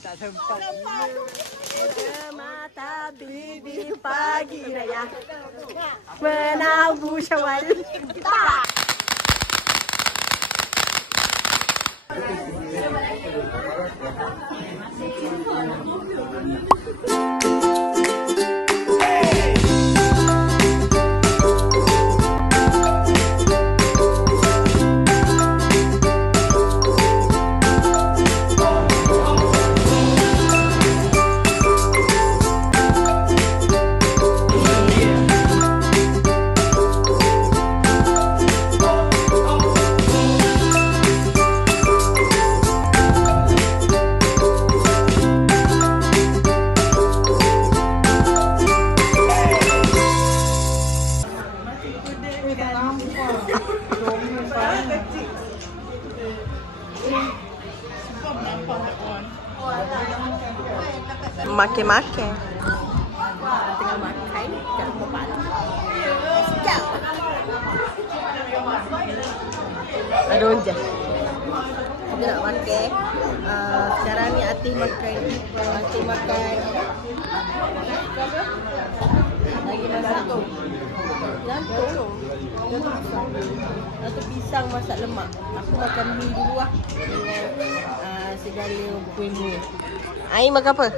Tak sempat. Mata bibi pagi raya menabuh Syawal. Makan-makan. Tengah makan, jangan lupa. Sekejap. Ada onja. Kita nak makan. Sekarang ni Atif makan. Lagi masak tu. Jantung pisang masak lemak. Aku makan mie dulu lah. Dengan segala kuih-kuih. Ain makan apa?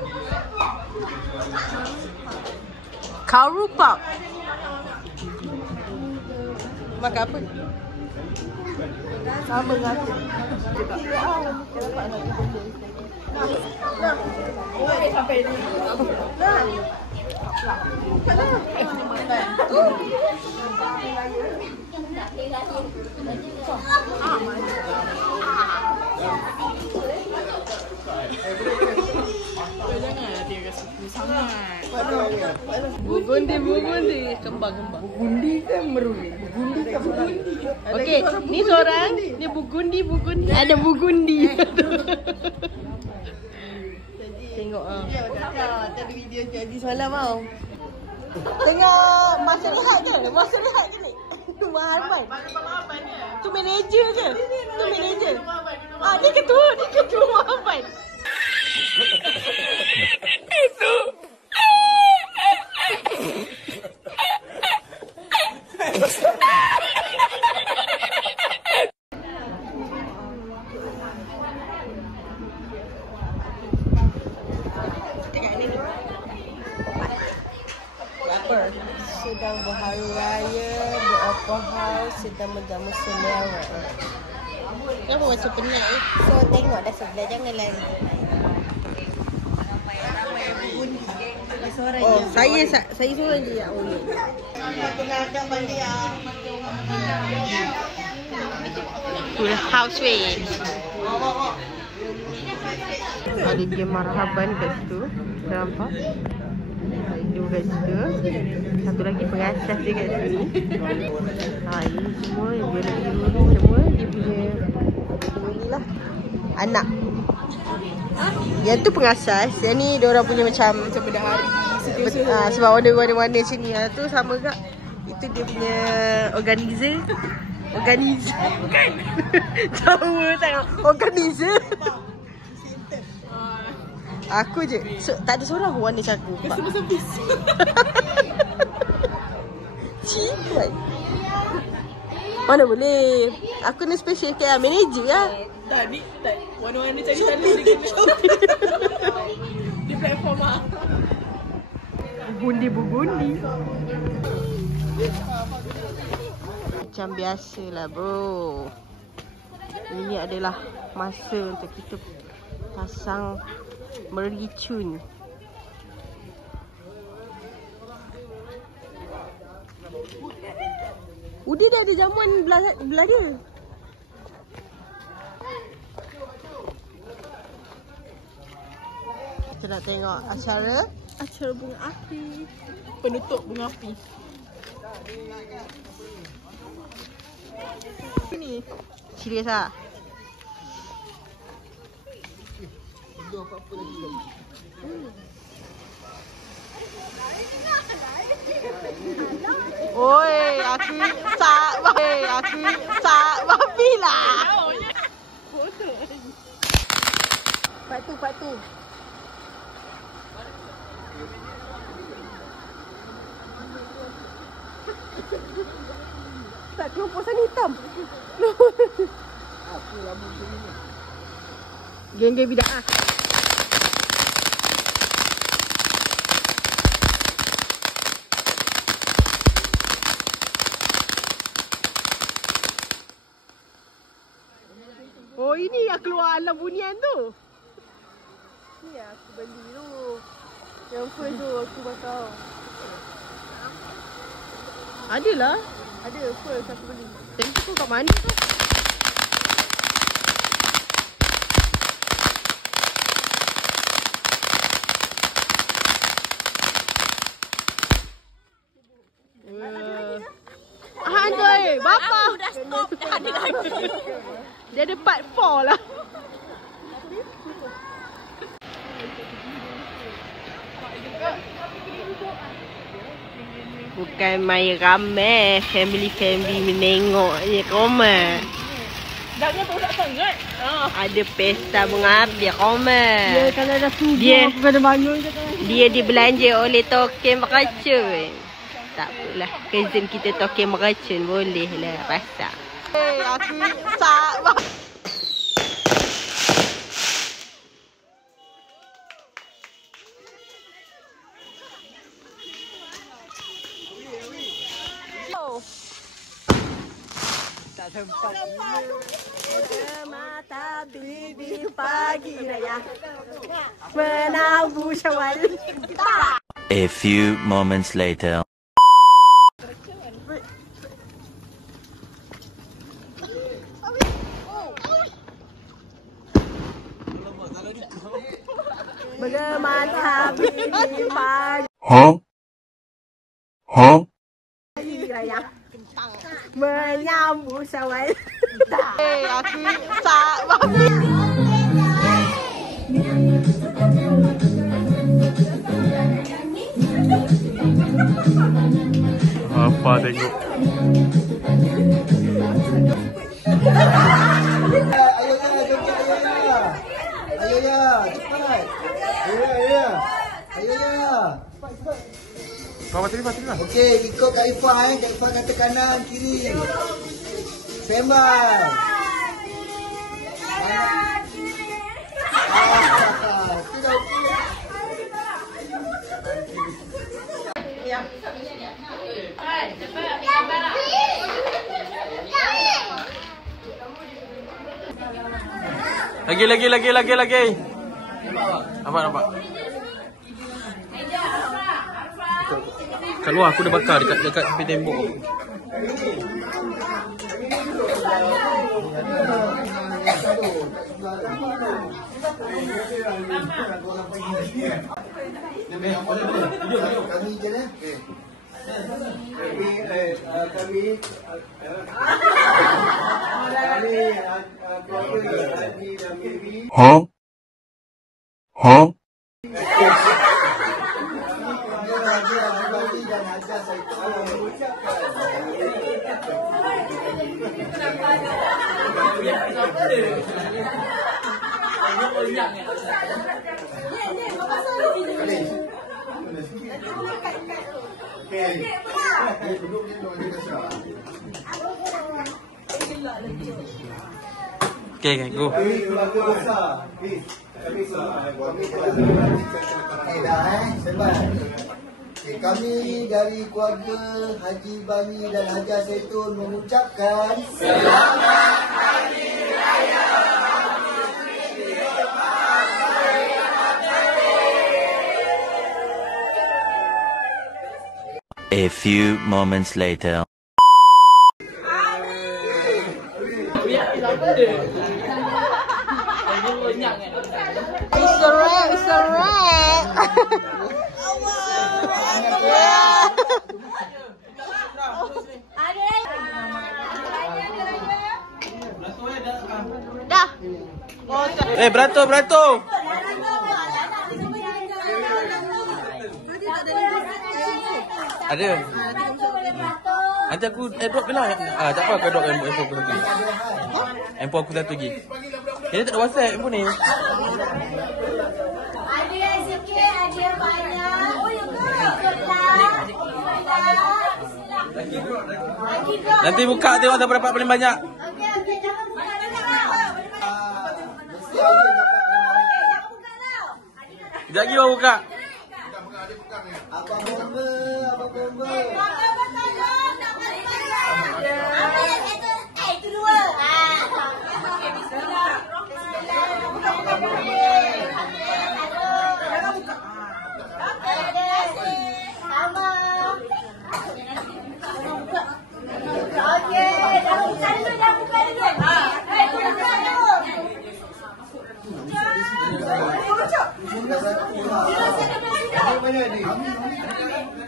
Karupa. Makan apa? Sama dengan aku. Dapat nak benda. Nah. Ini sampai ni. Nah. Janganlah dia rasa sangat. Bugundi. Kembang. Bugundi ke meruni? Bugundi ke meruni? Okey, ni seorang, ni Bugundi. Ada Bugundi. Tengok ah. Tadi video jadi semalam tau. Tengah masa rehat ke ni? Mahal kan? Tu manager ke? Tu manager. Ah, ni ketua Mahaban. Itu. Sedang berharu raya, beroperasi, sedang menjamu selera. Kenapa macam penat ni? So tengok dah sebelah, jangan lari. Oh, saya seorang je yang boleh. Full house way. Ada dia marhaban kat situ. Nampak? Dua kat situ. Satu lagi pengasas dia kat sini. Ini semua yang dia lagi dulu semua dia punya ni lah. Anak. Yang tu pengasas, yang ni diorang punya macam berdahari. sebab warna-warna macam ni. Tu sama kak. Itu dia punya organizer. Bukan. Sama tengok. Organizer. Aku je. Tak ada seorang pun warna macam aku. Customer service. Cipat. Mana boleh. Aku ni special care manager lah. Tak. Warna-warna cari sana dia kena. Di platform lah. Bugundi. Macam biasalah bro. Ini adalah masa untuk kita pasang mericun. Udah dah ada jamuan belah dia. Kita nak tengok acara bunga api. Penutup bunga api. Ni. Serius ah. Oi, aku tak babi lah. Foto. Part tu. Tak kelompok sana hitam. Apa lama macam ni? Geng-geng bid'ah. Oh, ini yang keluar alam bunian tu. Ni yang aku beli tu. Yang first tu aku bakar. Adalah. Ada first aku beli. Tadi tu kat mana tu? Andoi, bapa. Aku dah stop dah ada lagi. Dia ada part 4 lah. Bukan main ramai, family menengok je Roma. Jangan tak sangat. Ada pesta mengapi Roma. Dia kalau dah subuh aku kena bangun je kan. Dia dibelanja oleh token meracun. Tak apalah, cousin kita token meracun boleh lah pasang. Aku tak. Tak sempat. Mata bibi pagi raya menabu Syawal. A few moments later. Mata bibi pagi raya menyambut Syawal. Aku tak babi. Apa tengok? Ayo ya, cepat. Ayo ya. Kau terima. Okey, ikut Kak Ifah Kak Ifah kata kanan, kiri. Standby. Sudah okey. Lagi. Nampak. Kat luar aku dah bakar dekat tepi tembok. Kami je lah. Okay, go. Kami dari keluarga Haji Bani dan Haji Zaitun mengucapkan Selamat Hari Raya. A few moments later. It's a wrap. Dah. Beratur. Ada. Nanti aku drop je lah. Tak apa, aku drop handphone aku lagi. Handphone aku satu lagi. Dia tak ada WhatsApp handphone ni. Ada yang sikit, ada yang banyak. Nanti buka tengok siapa dapat paling banyak. Mesti ada dapat Sekejap lagi baru buka. Abang bomba, abang bomba. Itu dua.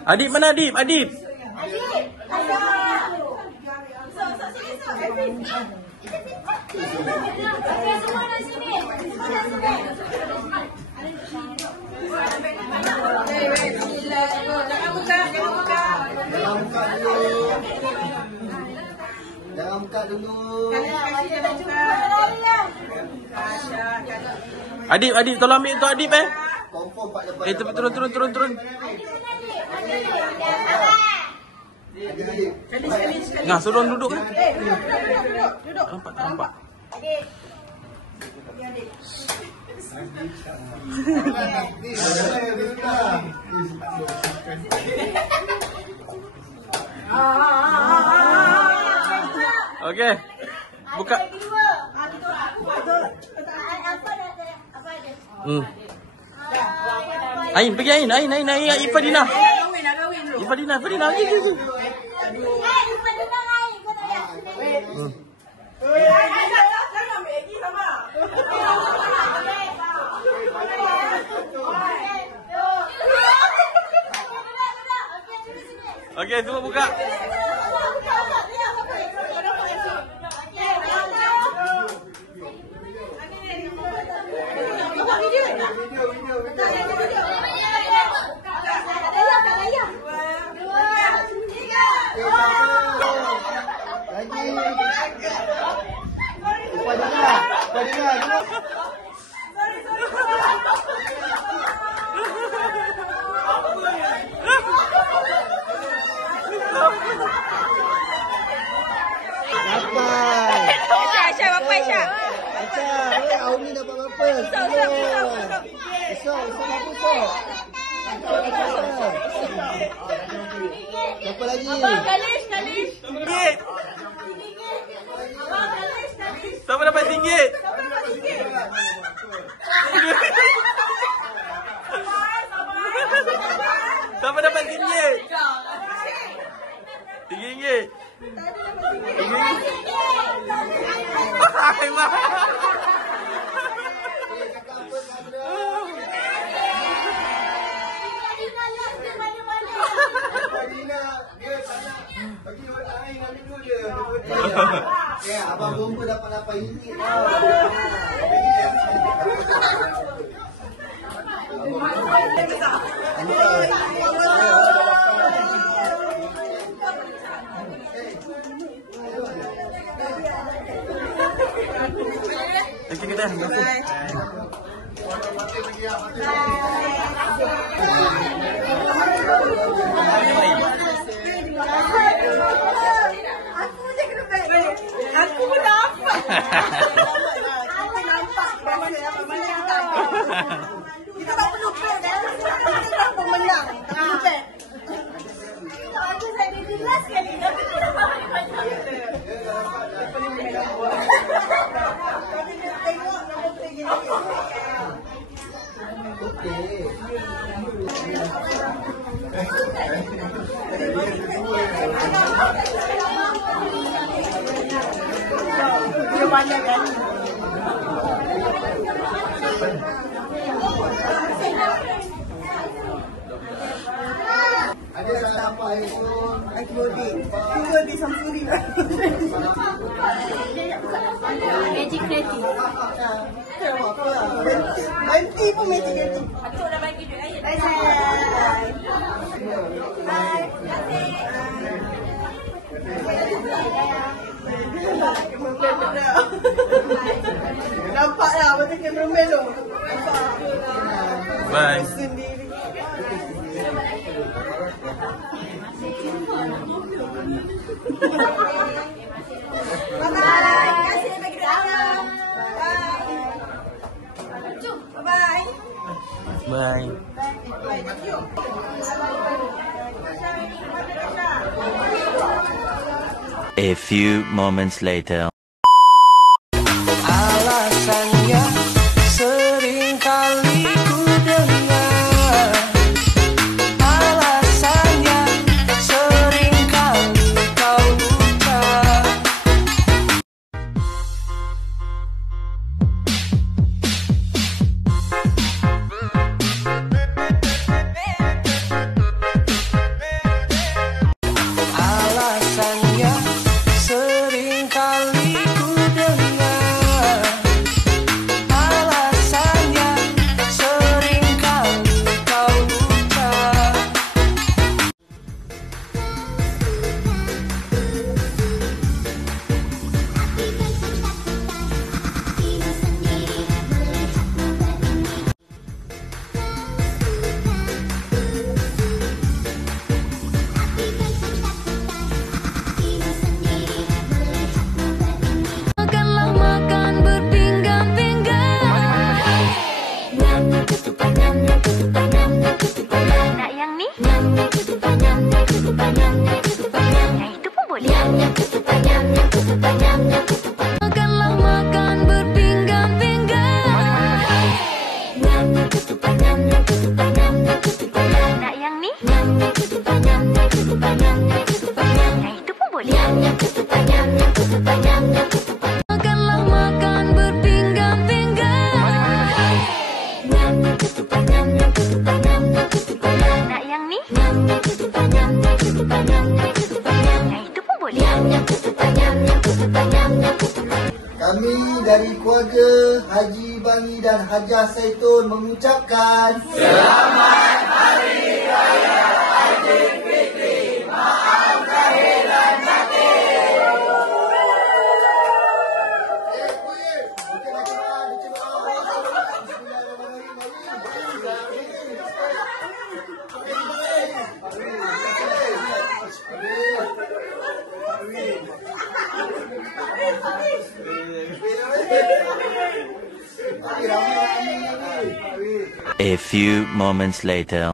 Adib mana Adib? Adib. Jangan buka dulu. Adib, Adib tolong ambil untuk Adib Confirm Pak dapat. turun. Nah, suruh duduk kan? Nampak. Okey. Buka. Ain, pergi Ain. Ifadina. Ifadina, pergi. Okey, semua buka. Aisyah, berapa Aisyah? Aisyah, Auni dapat berapa? Esok berapa? Berapa lagi? Galis. Siapa dapat RM1? Siapa dapat RM1? RM3. Ya, abang bomba dapat RM8. Kita Aku pun dapat. Kita nampak kita tak perlu bet. Kita dah pemenang. Tak perlu bet. Aku saya jelas sekali. Tapi tidak faham macam. Tengok nombor play gini. Dia banyak kan? Ada rasa apa itu? Aku bodi Samsuri. Magic creative. Tengok apa? Nanti pun magic creative. Aku dah bagi duit ayat. Bye. Nampak lah macam cameraman tu. Bye. Sendiri. Bye-bye. Kasih bagi Allah. Bye. Bye. Bye. A few moments later. Alasannya sering kali ku dengar. Alasannya sering kali kau ucap. Alasannya sering kali ku dengar. Alasannya sering kali kau ucap. Makanlah makan berpinggan-pinggan. Nak yang ni? Yang itu pun boleh. Makanlah makan berpinggan-pinggan. Nak yang ni? Yang itu pun boleh. Makanlah makan berpinggan-pinggan. Nak yang ni? Yang itu pun boleh. Kami dari keluarga Haji Bangi dan Hajah Zaitun mengucapkan A few moments later.